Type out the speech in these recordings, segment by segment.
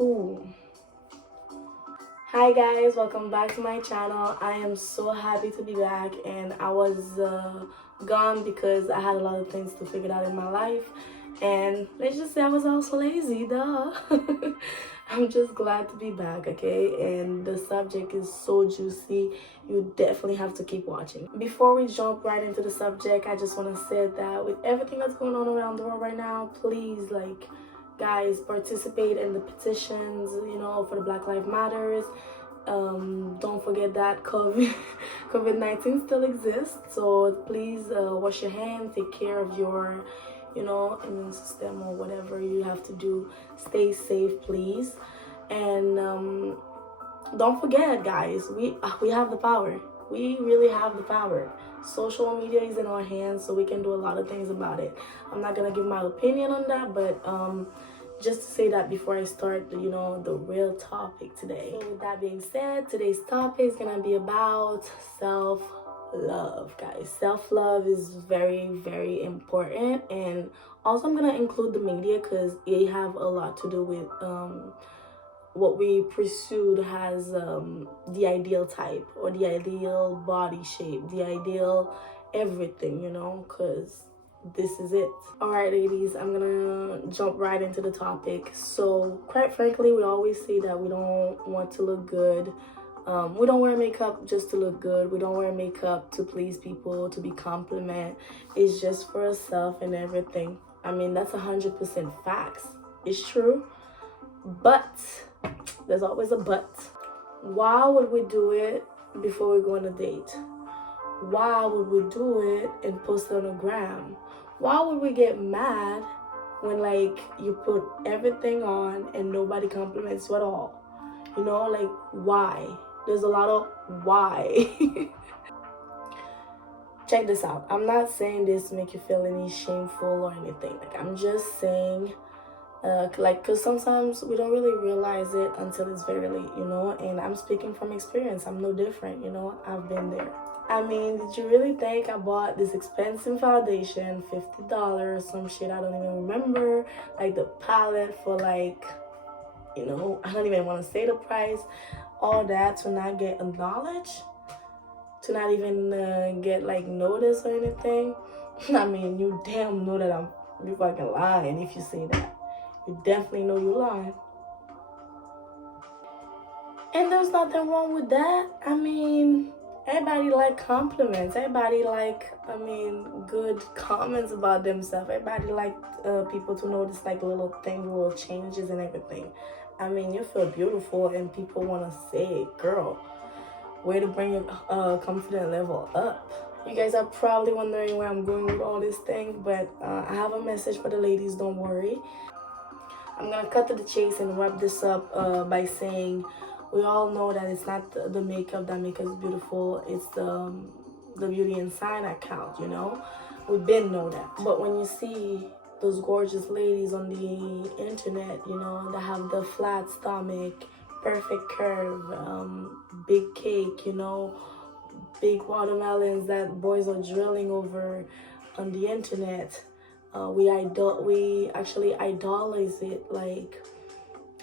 Ooh. Hi guys, welcome back to my channel. I am so happy to be back, and I was gone because I had a lot of things to figure out in my life, and let's just say I was also lazy, duh. I'm just glad to be back, okay? And the subject is so juicy, you definitely have to keep watching. Before we jump right into the subject, I just want to say that with everything that's going on around the world right now, please, guys, participate in the petitions, for the Black Lives Matters. Don't forget that COVID-19 still exists, so please wash your hands, take care of your immune system or whatever you have to do. Stay safe, please. And don't forget, guys, we have the power. We really have the power. Social media is in our hands, so we can do a lot of things about it. I'm not gonna give my opinion on that, but just to say that before I start, the real topic today. So with that being said, today's topic is gonna be about self-love, guys. Self-love is very, very important, and also I'm gonna include the media because they have a lot to do with what we pursued as the ideal type or the ideal body shape, the ideal everything, because this is it. All right, ladies, I'm gonna jump right into the topic. So quite frankly, we always say that we don't want to look good. We don't wear makeup just to look good. We don't wear makeup to please people, to be complimented. It's just for ourselves and everything. I mean, that's 100% facts. It's true. But there's always a but. Why would we do it before we go on a date? Why would we do it and post it on the gram? Why would we get mad when you put everything on and nobody compliments you at all? Why? There's a lot of why. Check this out. I'm not saying this to make you feel any shameful or anything. I'm just saying because sometimes we don't really realize it until it's very late, and I'm speaking from experience. I'm no different, I've been there. I mean, did you really think I bought this expensive foundation, $50, some shit I don't even remember, the palette for I don't even want to say the price, all that to not get acknowledged, to not even get notice or anything? I mean, you damn know that you fucking lying if you say that. You definitely know you lying. And there's nothing wrong with that. I mean, everybody like compliments. Everybody good comments about themselves. Everybody like people to notice little things, little changes and everything. I mean, you feel beautiful and people want to say, girl, way to bring your confidence level up. You guys are probably wondering where I'm going with all this thing, but I have a message for the ladies, don't worry. I'm gonna cut to the chase and wrap this up by saying we all know that it's not the makeup that makes us beautiful, it's the beauty inside that counts, We've been know that. But when you see those gorgeous ladies on the internet, that have the flat stomach, perfect curve, big cake, big watermelons that boys are drilling over on the internet, we actually idolize it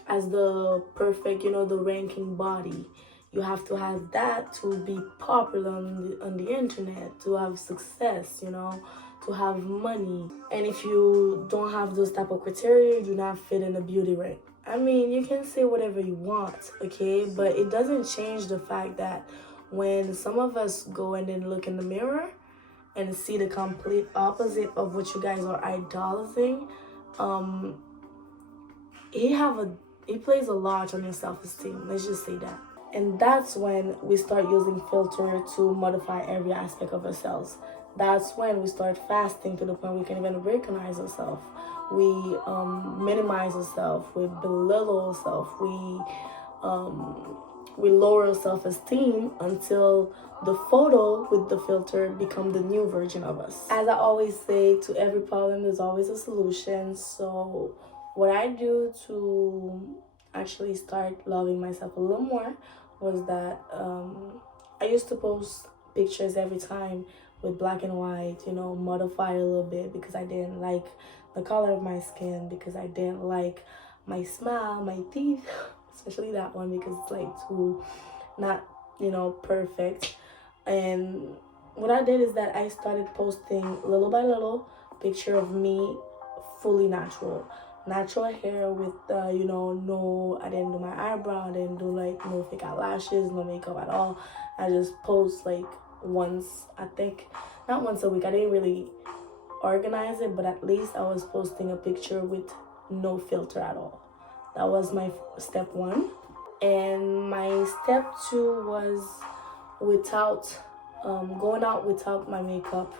as the perfect, the ranking body. You have to have that to be popular on the internet, to have success, to have money. And if you don't have those type of criteria, you do not fit in the beauty rank. I mean, you can say whatever you want, okay? But it doesn't change the fact that when some of us go and then look in the mirror and see the complete opposite of what you guys are idolizing, he plays a lot on your self-esteem. Let's just say that. And that's when we start using filter to modify every aspect of ourselves. That's when we start fasting to the point we can even recognize ourselves. We minimize ourselves. We belittle ourselves. We lower our self-esteem until the photo with the filter become the new version of us. As I always say, to every problem there's always a solution. So what I do to actually start loving myself a little more was that I used to post pictures every time with black and white, modify a little bit because I didn't like the color of my skin, because I didn't like my smile, my teeth, especially that one because it's like too not, you know, perfect. And what I did is that I started posting little by little picture of me fully natural hair with you know, no, I didn't do my eyebrow, I didn't do like no fake eyelashes, no makeup at all. I just post like once, I think not once a week. I didn't really organize it, but at least I was posting a picture with no filter at all. That was my step one. And my step two was without going out without my makeup,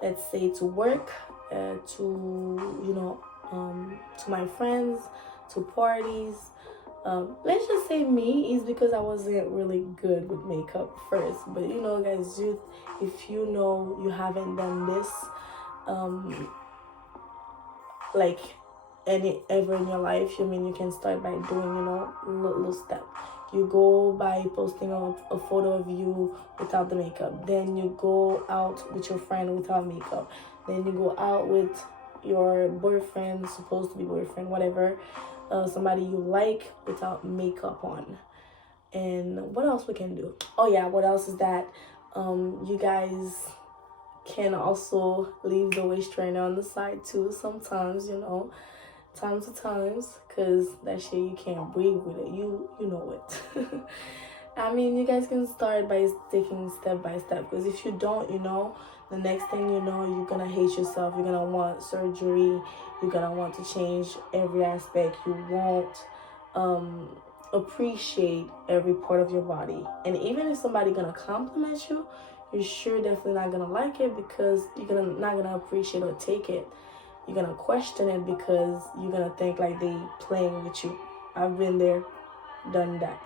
let's say to work, to, you know, to my friends, to parties. Let's just say me is because I wasn't really good with makeup first. But you know, guys, if you know you haven't done this, like any ever in your life, you mean you can start by doing, you know, little step. You go by posting a photo of you without the makeup. Then you go out with your friend without makeup. Then you go out with your boyfriend, supposed to be boyfriend, whatever, somebody you like without makeup on. And what else we can do? Oh yeah, what else is that? You guys can also leave the waist trainer on the side too sometimes, you know, times to times, because that shit you can't breathe with it, you know it. I mean, you guys can start by taking step by step, because if you don't, you know, the next thing you know, you're gonna hate yourself, you're gonna want surgery, you're gonna want to change every aspect, you won't appreciate every part of your body. And even if somebody gonna compliment you, you're sure definitely not gonna like it, because you're not gonna appreciate or take it. You're gonna question it because you're gonna think like they playing with you. I've been there, done that.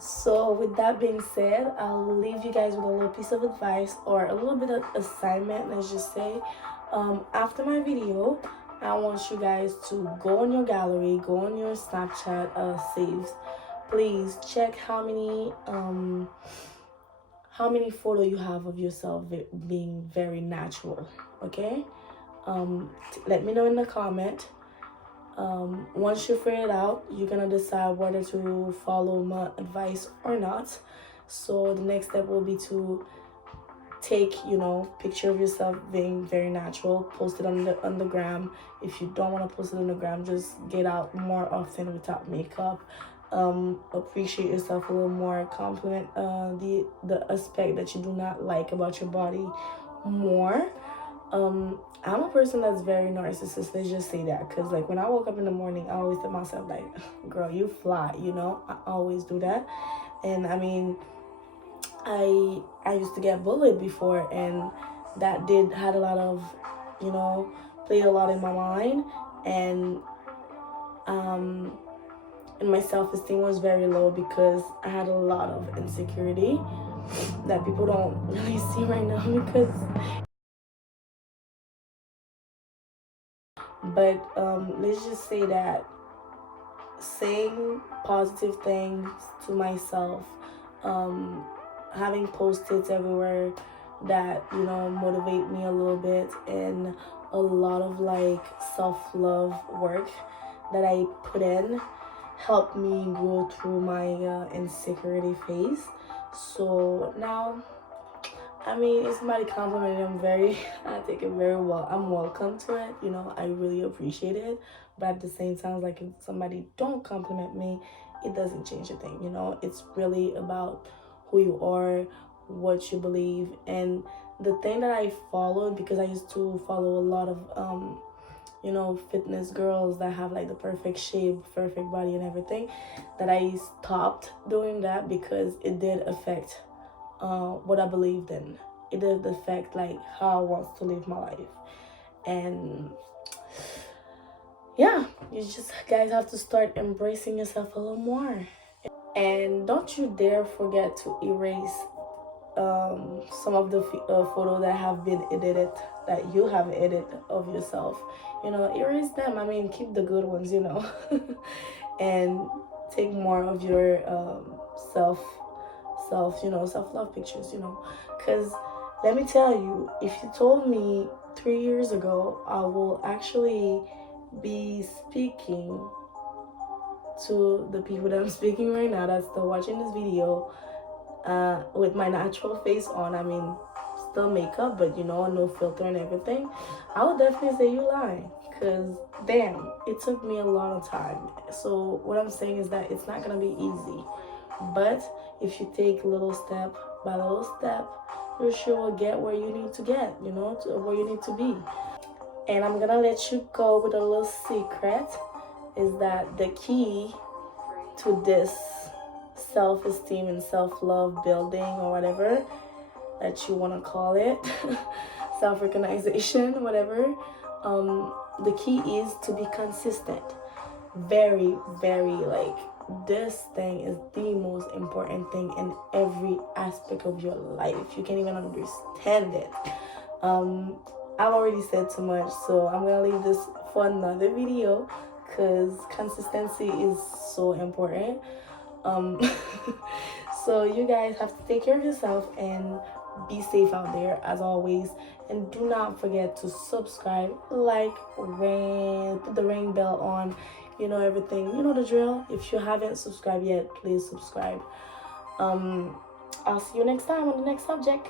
So with that being said, I'll leave you guys with a little piece of advice, or a little bit of assignment, let's just say. After my video, I want you guys to go on your gallery, go on your Snapchat saves. Please check how many photo you have of yourself being very natural, okay? Let me know in the comment. Once you figure it out, you're gonna decide whether to follow my advice or not. So the next step will be to take, you know, picture of yourself being very natural, post it on the gram. If you don't want to post it on the gram, just get out more often without makeup. Appreciate yourself a little more, compliment the aspect that you do not like about your body more. I'm a person that's very narcissistic, let's just say that, because like when I woke up in the morning, I always tell myself like, girl, you fly, you know. I always do that. And I mean, I used to get bullied before, and that had a lot of, you know, played a lot in my mind. And my self-esteem was very low because I had a lot of insecurity that people don't really see right now, because but let's just say that saying positive things to myself, having post-its everywhere that, you know, motivate me a little bit, and a lot of like self-love work that I put in helped me go through my insecurity phase. So now, I mean, if somebody complimented me, I take it very well. I'm welcome to it, you know, I really appreciate it. But at the same time, like, if somebody don't compliment me, it doesn't change a thing, you know. It's really about who you are, what you believe. And the thing that I followed, because I used to follow a lot of, you know, fitness girls that have like the perfect shape, perfect body and everything, that I stopped doing that because it did affect what I believed in. It did affect like how I want to live my life. And yeah, you just guys have to start embracing yourself a little more. And don't you dare forget to erase some of the photos that have been edited, that you have edited of yourself. You know, erase them. I mean, keep the good ones, you know. And take more of your self-love pictures, you know. Because let me tell you, if you told me 3 years ago I will actually be speaking to the people that I'm speaking right now that's still watching this video with my natural face on, I mean, still makeup, but you know, no filter and everything, I would definitely say you lying. Because damn, it took me a lot of time. So what I'm saying is that it's not gonna be easy, but if you take little step by little step, you sure will get where you need to get, you know, to where you need to be. And I'm gonna let you go with a little secret, is that the key to this self-esteem and self-love building, or whatever that you want to call it, self-recognition, whatever, the key is to be consistent. Very, very, like, this thing is the most important thing in every aspect of your life. You can't even understand it. I've already said too much, so I'm gonna leave this for another video, because consistency is so important. So you guys have to take care of yourself and be safe out there as always, and do not forget to subscribe, like, ring, put the ring bell on, you know, everything, you know the drill. If you haven't subscribed yet, please subscribe. I'll see you next time on the next subject.